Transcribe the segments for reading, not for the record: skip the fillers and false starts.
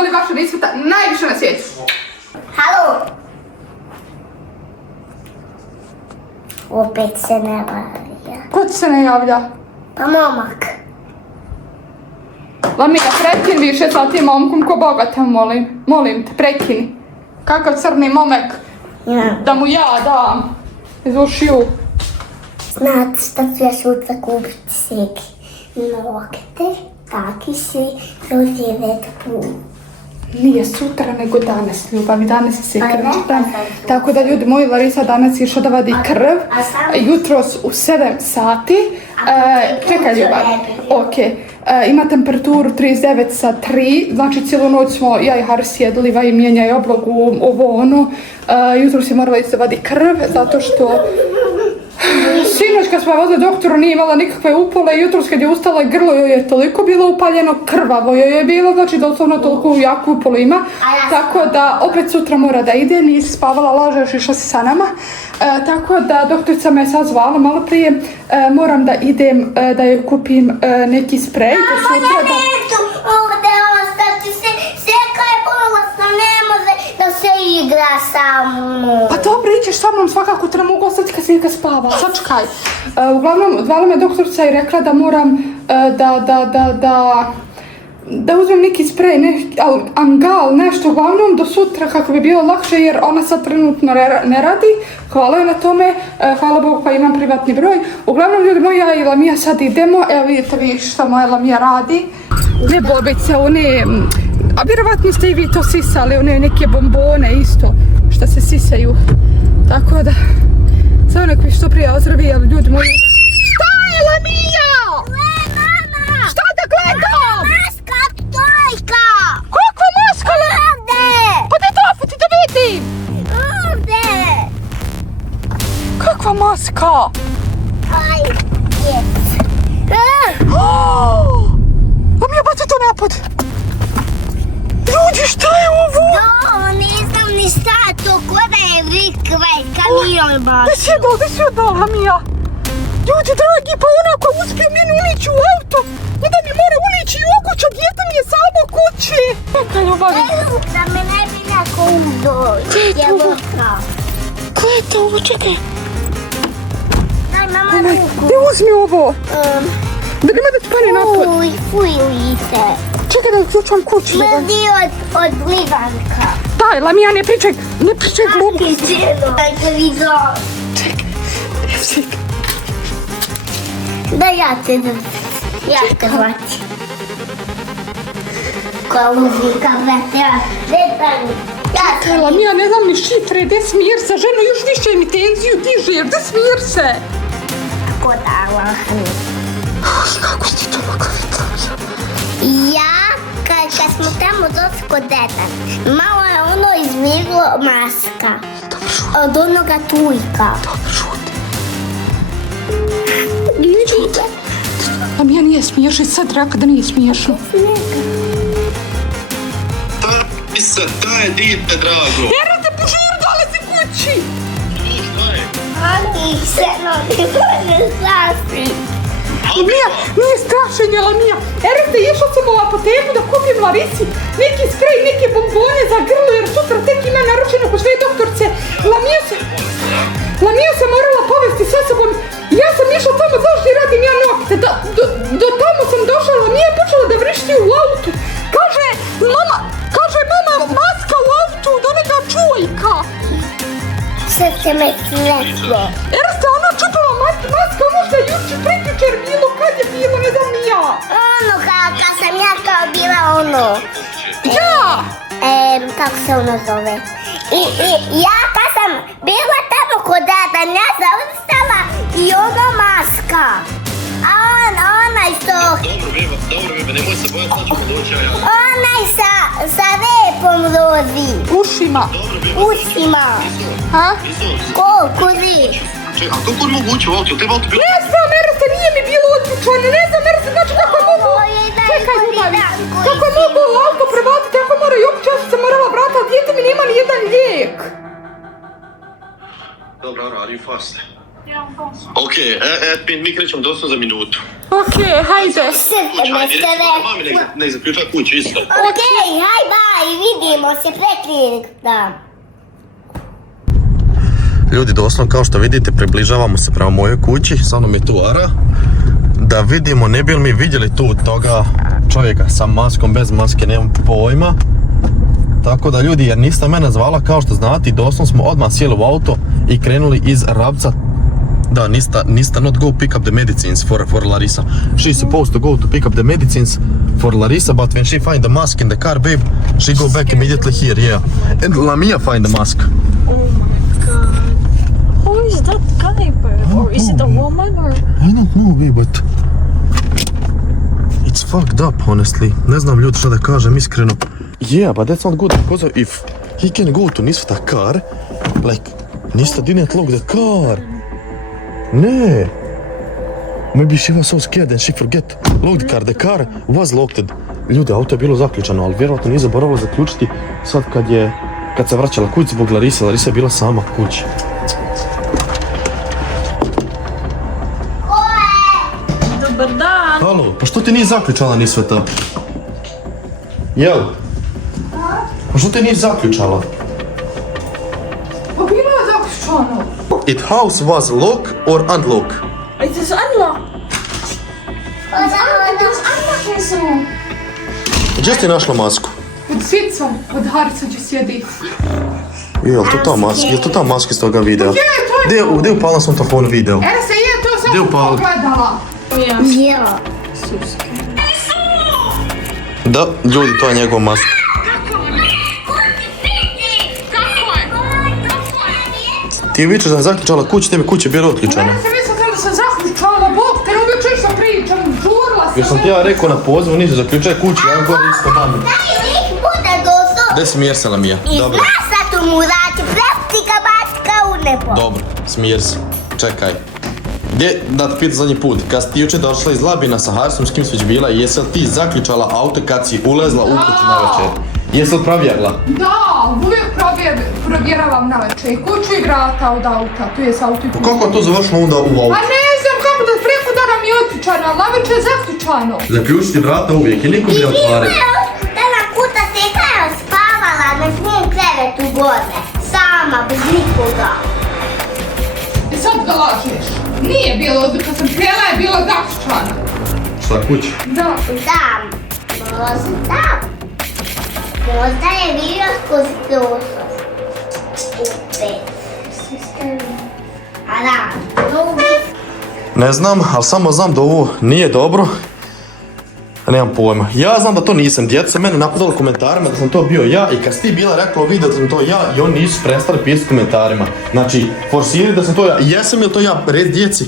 voli vaša nisveta najviše na svijetu. Halo. Opet se ne javlja. Ko ti se ne javlja? Pa momak. Lamija, prekini više sa tim momkom ko Boga te molim. Molim te, prekini. Kakav crni momek. Ja. Da mu ja dam. Iz ušiju. Znate šta ću ja sutra kupiti sebi? Nokte, taki si, rozjevet put. Nije sutra, nego danas, ljubavi, danas je se Pa krv ne, dan. Tako da ljudi moji, Larisa danas je išla da vadi krv, jutros u 7 sati. Čekaj ljubavi, ok. Ima temperaturu 39 sa 3, znači cijelu noć smo ja i Haris jedli i mijenjaj oblogu, ovo ono. Jutros je morala ići da vadi krv, zato što sinoć kad smo vozili doktoru nije imala nikakve upale, jutros kad je ustala grlo joj je toliko bilo upaljeno, krvavo joj je bilo, znači doslovno toliko jako upalo ima. Tako da opet sutra mora da ide, nisi spavala, lažeš, išla si sa nama. Tako da doktorica me je sad zvala malo prije, moram da idem da joj kupim neki sprej. Mama, ja neću ovdje ostati, Seka je bolesna, ne može da se igra sa mnom. Pa dobro, ićeš sa mnom, svakako te ne mogu ostati kad Seka spava. Sačekaj. Uglavnom, zvala me doktorica i rekla da moram da uzmem neki sprej, Angal, nešto, uglavnom do sutra kako bi bilo lakše jer ona sad trenutno ne radi. Hvala joj na tome, hvala Bogu pa imam privatni broj. Uglavnom ljudi moji, ja i Lamija sad idemo, evo vidite vi što moja Lamija radi. Ne bobice, one, a vjerovatno ste i vi to sisali, one neke bombone isto što se sisaju. Tako da, samo nek vi što prije ozdravi, jer ljudi moji... Šta je Lamija? Šta da gledam? Maska, tojka! Kakva maska? Ovdje! Pa da trafiti da vidim! Ovdje! Kakva maska? Aj, jes. Lamija, baci to napad! Ljudi, šta je ovo? Ne znam ni šta to, ko da je vikve, kamion baš. Gdje si odao, Lamija? Ljudi, dragi, pa onako uspio meni unići u auto. Onda mi mora unići i okuća, djete mi je samo kući. Čekaj, ljubavi. Da me ne bi neko udo. Ko je to ovo? Čekaj. Daj, mama, ruku. Ne uzmi ovo. Da nema da ti pane napad. Fuj, ujite. Čekaj da uključujem kuću. Smrdi od livanka. Daj, Lamija, ne pričaj gluposti. Daj televizor. Čekaj, čekaj. Da ja te zvati. Koja muzika, vrata, detalj. Čekaj, Lamija, ne znam ni šifre, gdje smir se, ženo, još više mi tenziju diže, jer gdje smir se? Tako da, lahni. Kako si ti to mogla vidjeti? Ja, kad smo tamo došli kod deda, malo je ono izmirilo maska. Dobro, šuti. Od onoga tujka. Dobro, šuti. Čuti. Lamija, nije smiješno, sad raka da nije smiješno. Daj, dite, drago. Jero te požuri, dole si kući. Ani se ne može slasti. Lamija, nije strašenje, Lamija. Ero te, išla sam u apoteku da kupim Larisi neki sprej, neke bombone za grlo, jer sutra tek ima naručeno kod sve doktorce. Lamiju sam morala povesti sa sobom. Ja sam išla tamo, zašto ti radim ja nokte? Do tamo sam došla, Lamija je počela da vrišti u autu. Kaže, mama, maska u autu, da neka čujka. Srce me sletlo. Ero ste, ona čupala maska, ono što je juče prekjučer bilo, kad je bilo, ne znam ni ja. Ono kad sam ja kao bila ono. Ja! Kako se ono zove? I ja kad sam bila tamo kod dada, ja sam ustala i ono maska. A onaj što... Dobro, bebe, nemoj se bojati, sad ćemo doći, ja. Onaj sa repom rozi. Ušima. Dobro, bebe. Usima. Ha? Koliko zi? Čekaj, a kako mogu ući u auto? Treba auto bilo... Ne znam, Erste, nije mi bilo otključano, ne znam, Erste, znači kako je mogu... Čekaj, ljubavi, kako je mogu auto prebaciti, ako mora i uopće, ja sam se morala vrata, a dijete mi nema ni jedan lijek. Dobro, Ara, are you fast? Yeah, I'm Ok, mi krećemo doslovno za minutu. Okej, hajde. Ajde, mami nek zaključa kuću isto. Okej, haj baj, vidimo se prekljenik dan. Ljudi, doslovno kao što vidite, približavamo se prema mojoj kući, sa mnom je tu Ara. Da vidimo, ne bi li mi vidjeli tu toga čovjeka sa maskom, bez maske, nemam pojma. Tako da ljudi, jer niste mene zvala, kao što znate, doslovno smo odmah sjeli u auto i krenuli iz Rabca. Da, nista not go pick up the medicines for Larissa. She's supposed to go to pick up the medicines for Larissa, but when she find the mask in the car, babe, she go back immediately here, yeah. And Lamia find the mask. Who is that guy, babe? Or is it a woman or? I don't know, babe, but it's fucked up, honestly. Ne znam ljudi šta da kažem, iskreno. Yeah, but that's not good, because if he can go to Nisvata car, like, Nista didn't lock the car. Ne. Maybe she was so scared and she forget lock the car. The car was locked. Ljudi, auto je bilo zaključano, ali vjerojatno nije zaboravila zaključiti sad kad se vraćala kući zbog Larisa. Larisa je bila sama kući. Dobar dan. Halo, pa što ti nije zaključala ni sve to? Jel? Pa što ti nije zaključala? Pa bilo je zaključano. It house was lock or unlock? It is unlocked. Gdje ste našla masku? Pod sicom, od Harica gdje sjedi. Jel to ta maska iz toga videa? Gdje je upala sam telefonu video? Se je to Gdje sam upala? pogledala. Ja. Da, ljudi, to je njegova maska. Ti vičeš da je zaključala kuću, tebi kuća je bila otključana. Ja sam mislila da sam zaključala, Bog te uvijek češ sam pričam, žurla sam. Jer sam ti ja rekao na pozivu, nisu zaključaj kuću, ja gore isto mami. Daj ih bude dosu. Gdje smjer se Lamija? I Dobro. znaš sad tu mu daći plastika bačka u nebo. Dobro, smir se. Čekaj. Gdje, da te pitam zadnji put, kad si ti jučer došla iz Labina sa Harisom, s kim si već bila, jesi li ti zaključala auto kad si ulezla u kuću na večer? Jesi li provjerila? Da, uvijek provjeravam na večer. Kuću i vrata od auta, tu je s auto i Kako je to završilo onda u auto? Pa ne znam kako da preko dana mi je otključano, ali na večer je zaključano. Zaključiti vrata uvijek i nikom ne otvaraju. Da na kuta se kao spavala na svom krevetu gore. Sama, bez nikoga. I sad ga lažeš. Nije bilo, kad sam prijela je bilo zaključano. Šta kući? Da. Da, možda. Možda je bio kroz prozor. Opet. A da, drugi. Ne znam, ali samo znam da ovo nije dobro. Nemam pojma. Ja znam da to nisam. Djeca mene napadala u komentarima da sam to bio ja i kad si ti bila rekla u videu da sam to ja i oni nisu prestali pisati u komentarima. Znači, forsirali da sam to ja. Jesam li to ja red djeci?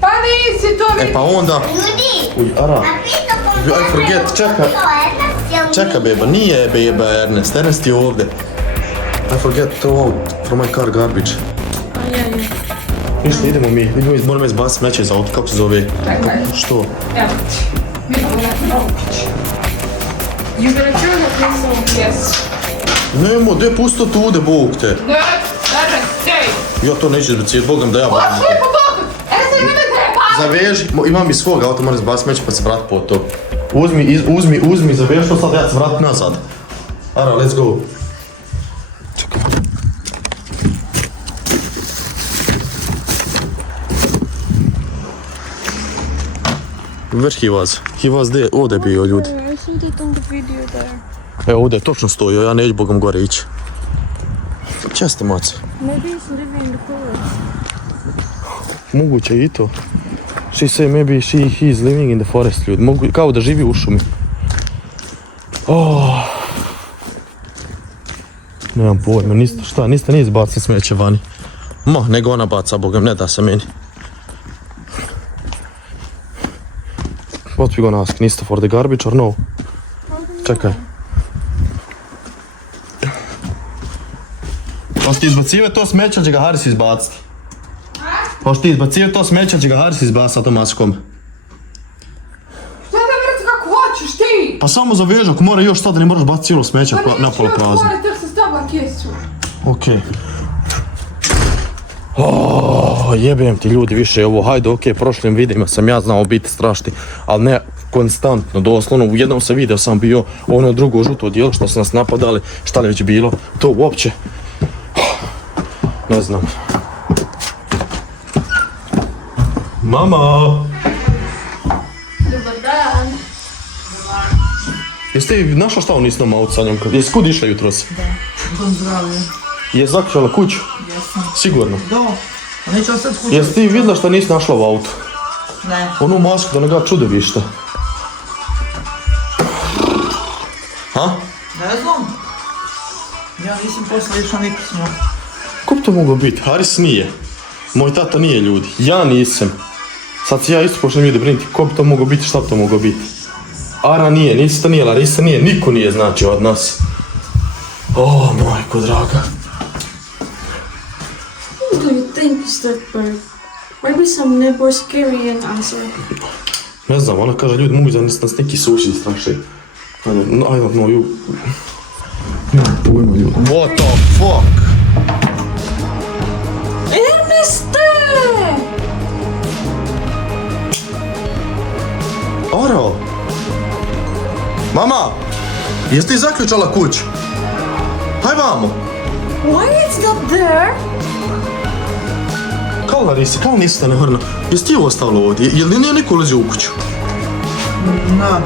Pa nisi to E pa onda... Ljudi, Uj, Ara. napisao I forget, čekaj. Čekaj beba, nije beba Ernest. Ernest je ovdje. I forget to out from my car garbage. Ništa, idemo mi. Moramo izbaciti smeće iz auta. Kako se zove? Čekaj. Što? Evo ti. Vidimo na Rokić. You gonna choose a pencil? Yes. Nemo, gdje pusto tu ude, Bog te. Ne, stay. Ja to neću izbaciti, Bogam da ja budem. Ošli po Bogu! Se ne treba! Zaveži, imam iz svog auta, moram izbaciti smeće pa se vrati po to. Uzmi, zaveži to sad, ja se vrati nazad. Ara, let's go. Čekaj. Where he was? He was there, ovdje je bio ljudi. Isn't it on the video there? Evo ovdje je točno stojio, ja neću Bogom gore ići. Česte mace. Maybe he's living in the forest. Moguće i to. She say maybe he is living in the forest, ljudi. Kao da živi u šumi. Oh. Nemam pojma, niste nije izbacili smeće vani. Ma, nego ona baca, Bogam, ne da se meni. What we gonna ask, Nista for the garbage or no? Čekaj. Hoćeš ti izbacivati to smeće, će ga Haris izbaciti? Hoćeš ti izbacivati to smeće, će ga Haris izbaciti sa tom maskom? Šta da vrti kako hoćeš ti? Pa samo zaveži, ako mora još sad da ne moraš baciti cijelo smeće na pola prazno. Pa neću, tek se stavila kesu. Okej. jebem ti ljudi više ovo, hajde okej, prošlim videima sam ja znao biti strašni, ali ne konstantno, doslovno u jednom sam video sam bio ono drugo žuto dijelo što su nas napadali, šta li već bilo, to uopće, ne znam. Mama! Dobar dan. Jeste vi našla šta on isnom auto sa njom? Jesi kud išla jutros? Da, dom zdravlje. Je zaključala kuću? Jesam. Sigurno. Da, a neće ostati kuću. Jesi ti vidjela šta nisi našla u autu? Ne. Onu masku da ne ga čude vi šta. Ha? Ne znam. Ja nisam posle išla niko s njom. Ko bi to moglo biti? Haris nije. Moj tata nije ljudi. Ja nisam. Sad si ja isto počnem ide brinuti ko bi to moglo biti, šta bi to moglo biti. Ara nije, Nista nije, Larisa nije, niko nije znači od nas. O, majko draga. Who do you think is that bird? Maybe some Nebraskarian answer. Ne znam, ona kaže ljudi mogu da nas neki suši straše. I don't know you. Nemam pojma ljudi. What the fuck? Erneste! Aro! Mama! Jesi ti zaključala kuću? Haj vamo! Why is that there? Kao Larisa, kao niste ne hrna. Jesi ti ostalo ovdje? Jel nije niko ulazio u kuću? Ne.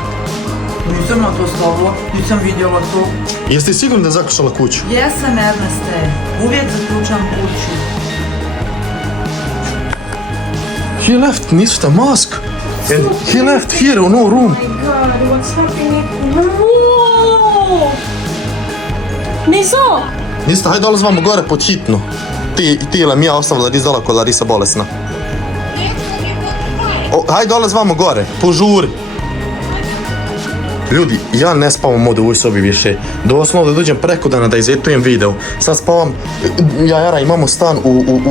Nisam na to stavila, nisam vidjela to. Jesi ti sigurno da je zaključala kuću? Jesam, Erneste. Uvijek zaključam kuću. He left Nista mask. And he left here in no room. Oh my god, what's happening? Whoa! Nisa! Nista, hajde dolaz vamo gore pod hitno. Ti ili mi ja ostavila Rizala kod Larisa bolesna. Hajde dolaz vamo gore, požuri. Ljudi, ja ne spavam ovdje u ovoj sobi više. Doslovno da dođem preko dana da izetujem video. Sad spavam, ja i Jara imamo stan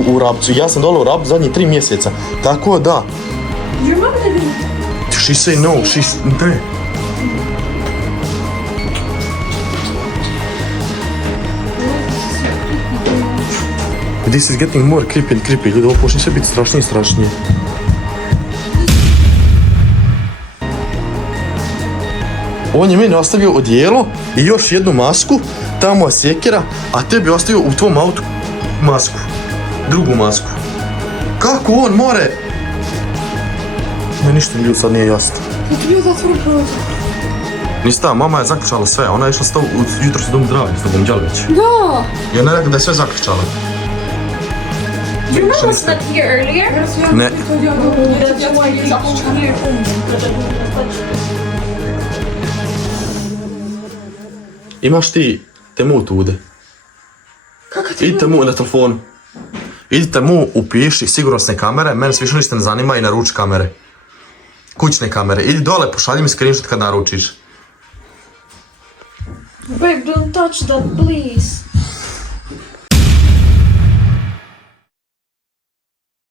u Rabcu. Ja sam dole u Rabcu zadnjih 3 mjeseca. Tako da. Your mom didn't. She say no, ne. This is getting more creepy and creepy. Ljudi, ovo počne sve biti strašnije i strašnije. On je meni ostavio odijelo i još jednu masku, tamo je sjekira, a tebi ostavio u tvom autu masku. Drugu masku. Kako on more? Ne, ništa mi ljudi sad nije jasno. Ti bio zatvor prozor. Nista, mama je zaključala sve, ona je išla stavu jutro sa dom zdravlja, s tobom Đalović. No! I ona je rekla da je sve zaključala. Your mom was not here earlier? Ne. That's why you're here. Imaš ti temu tude? Kako ti Idite mu na telefonu. Idite mu upiši sigurnosne kamere, mene se više ništa ne zanima i naruči kamere. Kućne kamere. Idi dole, pošalji mi screenshot kad naručiš. Babe, don't touch that, please.